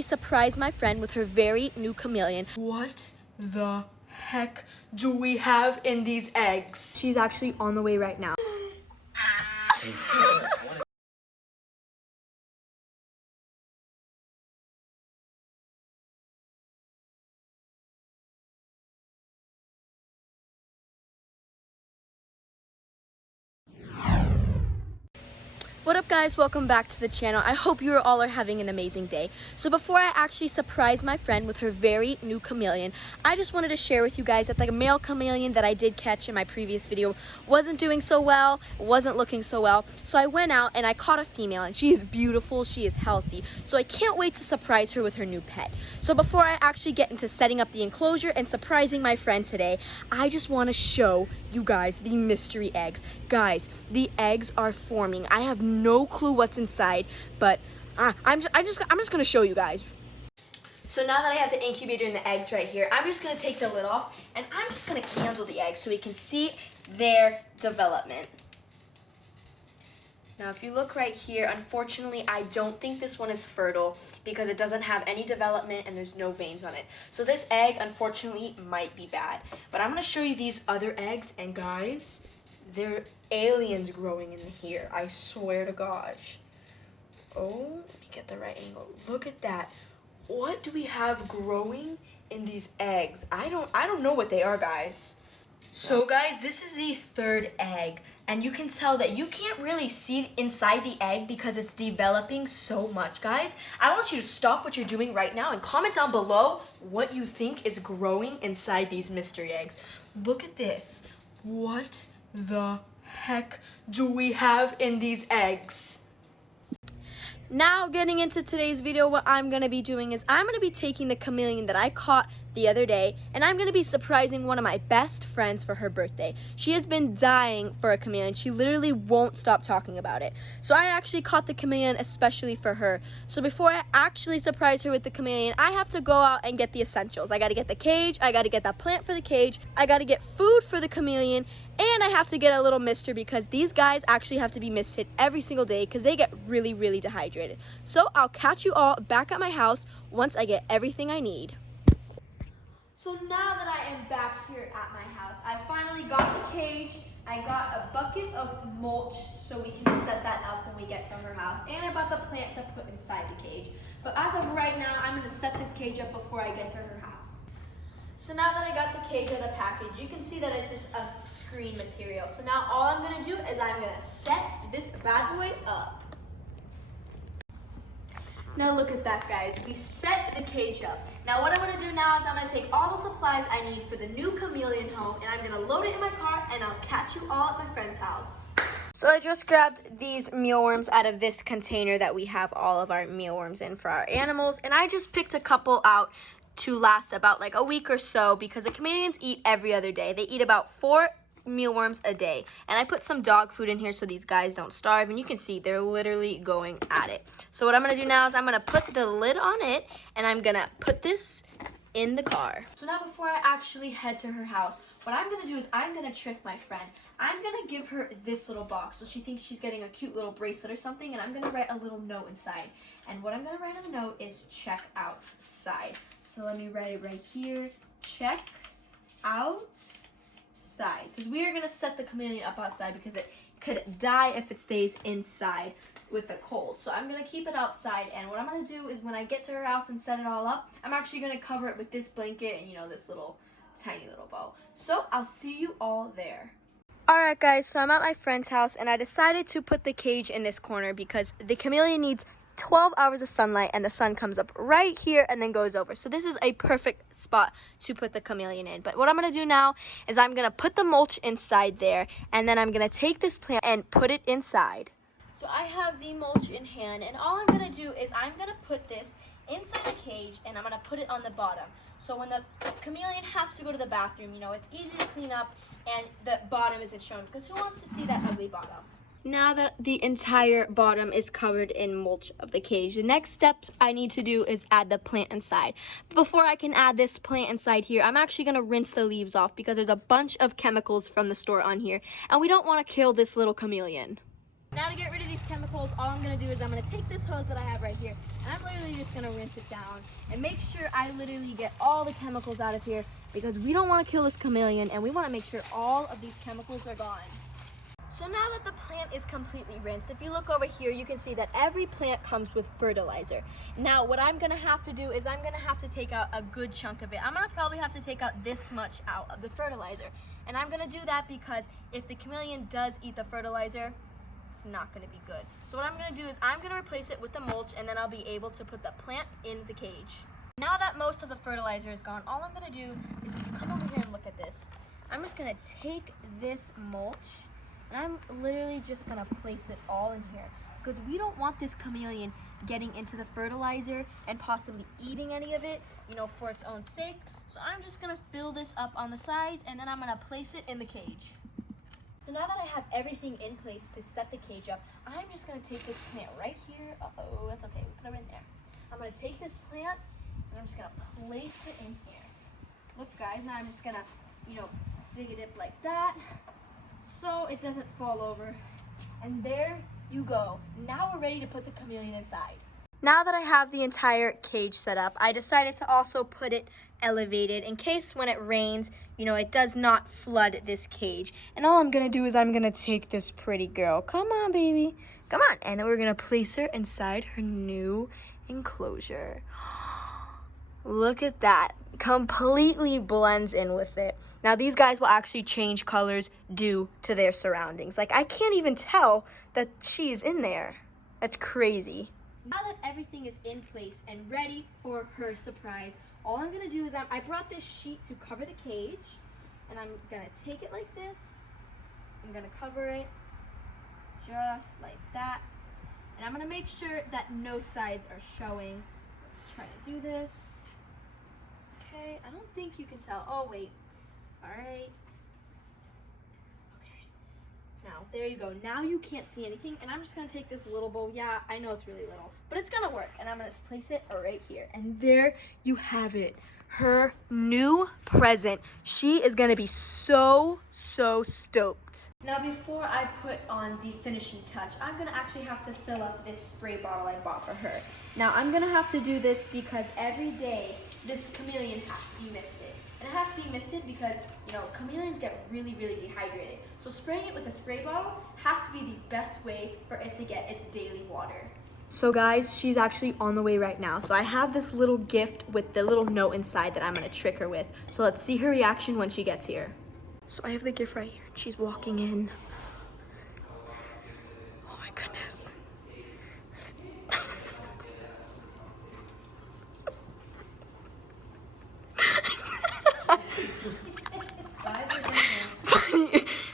Surprise my friend with her very new chameleon. What the heck do we have in these eggs? She's actually on the way right now. What up guys, welcome back to the channel. I hope you all are having an amazing day. So before I actually surprise my friend with her very new chameleon, I just wanted to share with you guys that the male chameleon that I did catch in my previous video wasn't doing so well, wasn't looking so well. So I went out and I caught a female and she is beautiful, she is healthy. So I can't wait to surprise her with her new pet. So before I actually get into setting up the enclosure and surprising my friend today, I just want to show you guys the mystery eggs. Guys, the eggs are forming. I have no clue what's inside, but I'm just gonna show you guys. So now that I have the incubator and the eggs right here, I'm just gonna take the lid off and I'm just gonna candle the eggs so we can see their development. Now if you look right here, unfortunately I don't think this one is fertile because it doesn't have any development and there's no veins on it. So this egg unfortunately might be bad. But I'm gonna show you these other eggs, and guys, they're aliens growing in here. I swear to gosh. Oh, let me get the right angle. Look at that. What do we have growing in these eggs? I don't know what they are, guys. So guys, this is the third egg, and you can tell that you can't really see inside the egg because it's developing so much. Guys, I want you to stop what you're doing right now and comment down below what you think is growing inside these mystery eggs. Look at this. What the heck do we have in these eggs? Now getting into today's video, what I'm going to be doing is I'm going to be taking the chameleon that I caught the other day, and I'm going to be surprising one of my best friends for her birthday. She has been dying for a chameleon. She literally won't stop talking about it. So I actually caught the chameleon especially for her. So before I actually surprise her with the chameleon, I have to go out and get the essentials. I got to get the cage, I got to get that plant for the cage, I got to get food for the chameleon, and I have to get a little mister because these guys actually have to be misted every single day because they get really, really dehydrated. So I'll catch you all back at my house once I get everything I need. So now that I am back here at my house, I finally got the cage, I got a bucket of mulch so we can set that up when we get to her house, and I bought the plant to put inside the cage. But as of right now, I'm going to set this cage up before I get to her house. So now that I got the cage out of the package, you can see that it's just a screen material. So now all I'm going to do is I'm going to set this bad boy up. Now look at that, guys. We set the cage up. Now what I'm going to do now is I'm going to take all the supplies I need for the new chameleon home, and I'm going to load it in my car, and I'll catch you all at my friend's house. So I just grabbed these mealworms out of this container that we have all of our mealworms in for our animals, and I just picked a couple out to last about like a week or so because the chameleons eat every other day. They eat about 4 mealworms a day, and I put some dog food in here so these guys don't starve, and you can see they're literally going at it. So what I'm gonna do now is I'm gonna put the lid on it, and I'm gonna put this in the car. So now before I actually head to her house, what I'm gonna do is I'm gonna trick my friend. I'm gonna give her this little box so she thinks she's getting a cute little bracelet or something, and I'm gonna write a little note inside. And what I'm gonna write on the note is check outside. So let me write it right here, check outside. Because we are gonna set the chameleon up outside because it could die if it stays inside with the cold. So I'm gonna keep it outside, and what I'm gonna do is when I get to her house and set it all up, I'm actually gonna cover it with this blanket and, you know, this little tiny little bow. So I'll see you all there. Alright guys, so I'm at my friend's house, and I decided to put the cage in this corner because the chameleon needs 12 hours of sunlight, and the sun comes up right here and then goes over. So this is a perfect spot to put the chameleon in. But what I'm going to do now is I'm going to put the mulch inside there, and then I'm going to take this plant and put it inside. So I have the mulch in hand, and all I'm going to do is I'm going to put this inside the cage, and I'm going to put it on the bottom. So when the chameleon has to go to the bathroom, you know, it's easy to clean up, and the bottom isn't shown because who wants to see that ugly bottom? Now that the entire bottom is covered in mulch of the cage, the next steps I need to do is add the plant inside. But before I can add this plant inside here, I'm actually going to rinse the leaves off because there's a bunch of chemicals from the store on here, and we don't want to kill this little chameleon. Now to get rid of these chemicals, all I'm gonna do is I'm gonna take this hose that I have right here, and I'm literally just gonna rinse it down and make sure I literally get all the chemicals out of here, because we don't want to kill this chameleon and we want to make sure all of these chemicals are gone. So now that the plant is completely rinsed, if you look over here, you can see that every plant comes with fertilizer. Now, what I'm gonna have to do is I'm gonna have to take out a good chunk of it. I'm gonna probably have to take out this much out of the fertilizer. And I'm gonna do that because if the chameleon does eat the fertilizer, it's not gonna be good. So what I'm gonna do is I'm gonna replace it with the mulch, and then I'll be able to put the plant in the cage. Now that most of the fertilizer is gone, all I'm gonna do is come over here and look at this. I'm just gonna take this mulch, and I'm literally just gonna place it all in here, because we don't want this chameleon getting into the fertilizer and possibly eating any of it, you know, for its own sake. So I'm just gonna fill this up on the sides, and then I'm gonna place it in the cage. So now that I have everything in place to set the cage up, I'm just gonna take this plant right here. Uh-oh, that's okay, we put it in there. I'm gonna take this plant, and I'm just gonna place it in here. Look guys, now I'm just gonna, you know, dig it up like that, so it doesn't fall over. And there you go. Now we're ready to put the chameleon inside. Now that I have the entire cage set up, I decided to also put it elevated in case when it rains, you know, it does not flood this cage. And all I'm gonna do is I'm gonna take this pretty girl. Come on, baby. Come on. And we're gonna place her inside her new enclosure. Look at that. Completely blends in with it. Now these guys will actually change colors due to their surroundings. Like, I can't even tell that she's in there. That's crazy. Now that everything is in place and ready for her surprise, all I'm gonna do is I brought this sheet to cover the cage, and I'm gonna take it like this. I'm gonna cover it just like that. And I'm gonna make sure that no sides are showing. Let's try to do this. Okay, I don't think you can tell. Oh, wait. All right. Okay. Now, there you go. Now you can't see anything, and I'm just going to take this little bowl. Yeah, I know it's really little, but it's going to work, and I'm going to place it right here. And there you have it. Her new present. She is going to be so stoked. Now, before I put on the finishing touch, I'm going to actually have to fill up this spray bottle I bought for her. Now, I'm going to have to do this because every day this chameleon has to be misted. And it has to be misted because, you know, chameleons get really dehydrated. So spraying it with a spray bottle has to be the best way for it to get its daily water. So guys, she's actually on the way right now. So I have this little gift with the little note inside that I'm gonna trick her with. So let's see her reaction when she gets here. So I have the gift right here, and she's walking in. Oh my goodness.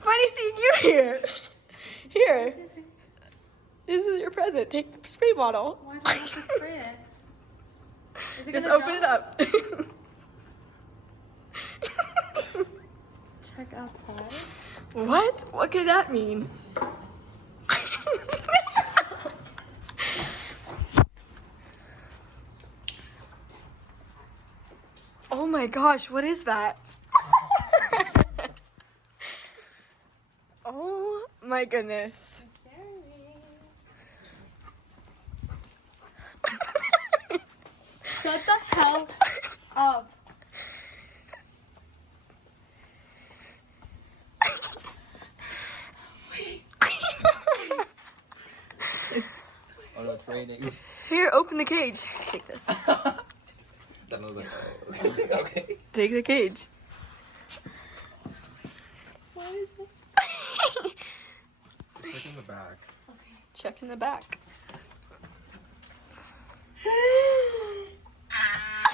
Funny seeing you here. Here. This is your present. Take the spray bottle. Why do I have to spray it? Is it Just gonna open it jump? up. Check outside. What? What could that mean? Oh my gosh, what is that? Oh my goodness. Shut the hell up. Oh no, it's raining. Here, open the cage. Take this. Then I was like, oh, okay. Take the cage. What is it? Check in the back. Check in the back.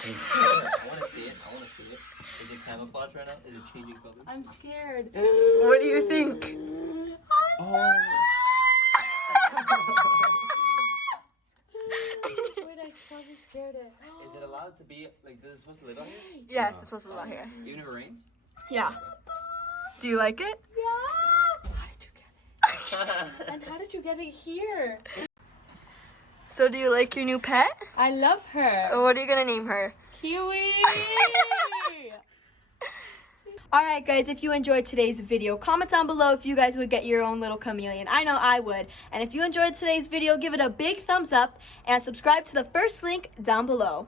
I want to see it. I want to see it. Is it camouflage right now? Is it changing colors? I'm scared. What do you think? Oh. Wait, I probably scared it. Is it allowed to be like? Is it supposed to live on here? Yes, it's supposed to live out here. Even if it rains? Yeah. Do you like it? Yeah. How did you get it? And how did you get it here? So do you like your new pet? I love her. What are you gonna name her? Kiwi. Alright guys, if you enjoyed today's video, comment down below if you guys would get your own little chameleon. I know I would. And if you enjoyed today's video, give it a big thumbs up and subscribe to the first link down below.